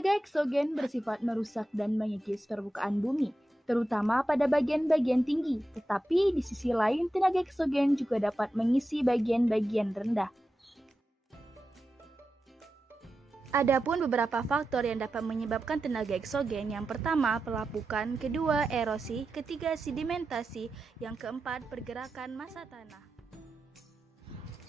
Tenaga eksogen bersifat merusak dan mengikis permukaan bumi, terutama pada bagian-bagian tinggi. Tetapi di sisi lain, tenaga eksogen juga dapat mengisi bagian-bagian rendah. Adapun beberapa faktor yang dapat menyebabkan tenaga eksogen. Yang pertama, pelapukan, kedua, erosi, ketiga, sedimentasi, yang keempat, pergerakan massa tanah.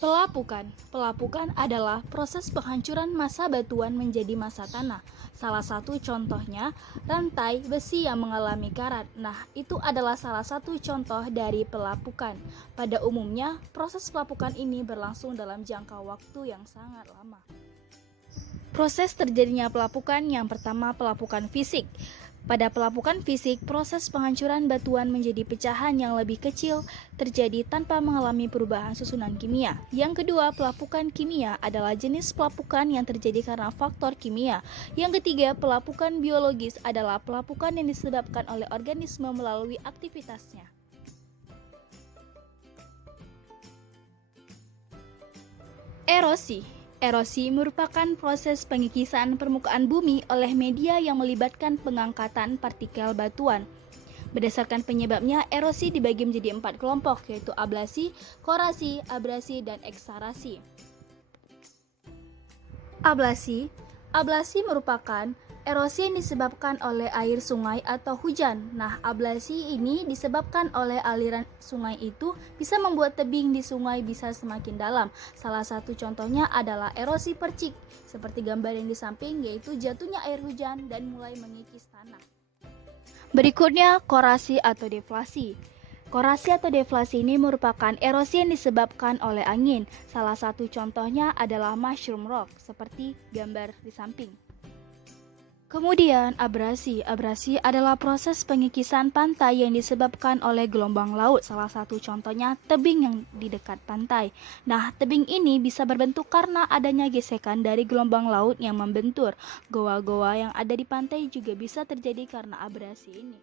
Pelapukan adalah proses penghancuran massa batuan menjadi massa tanah. Salah satu contohnya, rantai besi yang mengalami karat. Nah, itu adalah salah satu contoh dari pelapukan. Pada umumnya, proses pelapukan ini berlangsung dalam jangka waktu yang sangat lama. Proses terjadinya pelapukan. Yang pertama, pelapukan fisik. Pada pelapukan fisik, proses penghancuran batuan menjadi pecahan yang lebih kecil terjadi tanpa mengalami perubahan susunan kimia. Yang kedua, pelapukan kimia adalah jenis pelapukan yang terjadi karena faktor kimia. Yang ketiga, pelapukan biologis adalah pelapukan yang disebabkan oleh organisme melalui aktivitasnya. Erosi merupakan proses pengikisan permukaan bumi oleh media yang melibatkan pengangkatan partikel batuan. Berdasarkan penyebabnya, erosi dibagi menjadi 4 kelompok, yaitu ablasi, korasi, abrasi, dan eksarasi. Ablasi merupakan erosi yang disebabkan oleh air sungai atau hujan. Nah, ablasi ini disebabkan oleh aliran sungai itu bisa membuat tebing di sungai bisa semakin dalam. Salah satu contohnya adalah erosi percik, seperti gambar yang di samping, yaitu jatuhnya air hujan dan mulai mengikis tanah. Berikutnya, korasi atau deflasi. Korasi atau deflasi ini merupakan erosi yang disebabkan oleh angin. Salah satu contohnya adalah mushroom rock, seperti gambar di samping. Kemudian, abrasi. Abrasi adalah proses pengikisan pantai yang disebabkan oleh gelombang laut. Salah satu contohnya tebing yang di dekat pantai. Nah, tebing ini bisa berbentuk karena adanya gesekan dari gelombang laut yang membentur. Goa-goa yang ada di pantai juga bisa terjadi karena abrasi ini.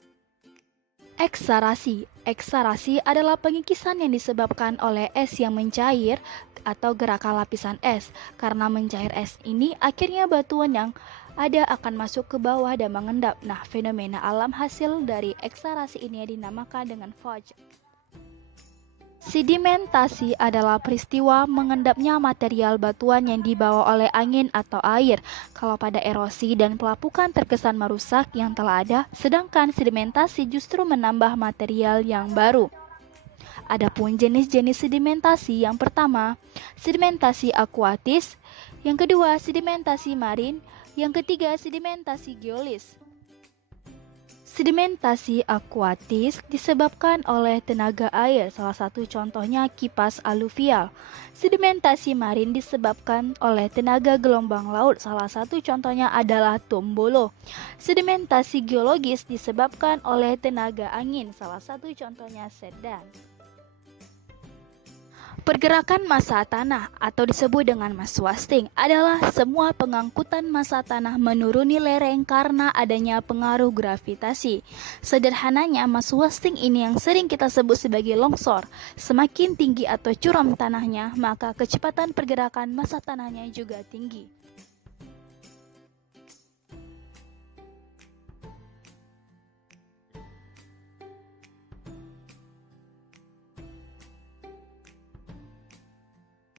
Eksarasi adalah pengikisan yang disebabkan oleh es yang mencair atau gerakan lapisan es. Karena mencair es ini, akhirnya batuan yang ada akan masuk ke bawah dan mengendap. Nah, fenomena alam hasil dari eksarasi ini dinamakan dengan fog. Sedimentasi adalah peristiwa mengendapnya material batuan yang dibawa oleh angin atau air. Kalau pada erosi dan pelapukan terkesan merusak yang telah ada, sedangkan sedimentasi justru menambah material yang baru. Adapun jenis-jenis sedimentasi, yang pertama, sedimentasi akuatis, yang kedua, sedimentasi marin, yang ketiga, sedimentasi geolis. Sedimentasi akuatis disebabkan oleh tenaga air, salah satu contohnya kipas aluvial. Sedimentasi marin disebabkan oleh tenaga gelombang laut, salah satu contohnya adalah tombolo. Sedimentasi geologis disebabkan oleh tenaga angin, salah satu contohnya sedan. Pergerakan massa tanah atau disebut dengan mass wasting adalah semua pengangkutan massa tanah menuruni lereng karena adanya pengaruh gravitasi. Sederhananya, mass wasting ini yang sering kita sebut sebagai longsor. Semakin tinggi atau curam tanahnya, maka kecepatan pergerakan massa tanahnya juga tinggi.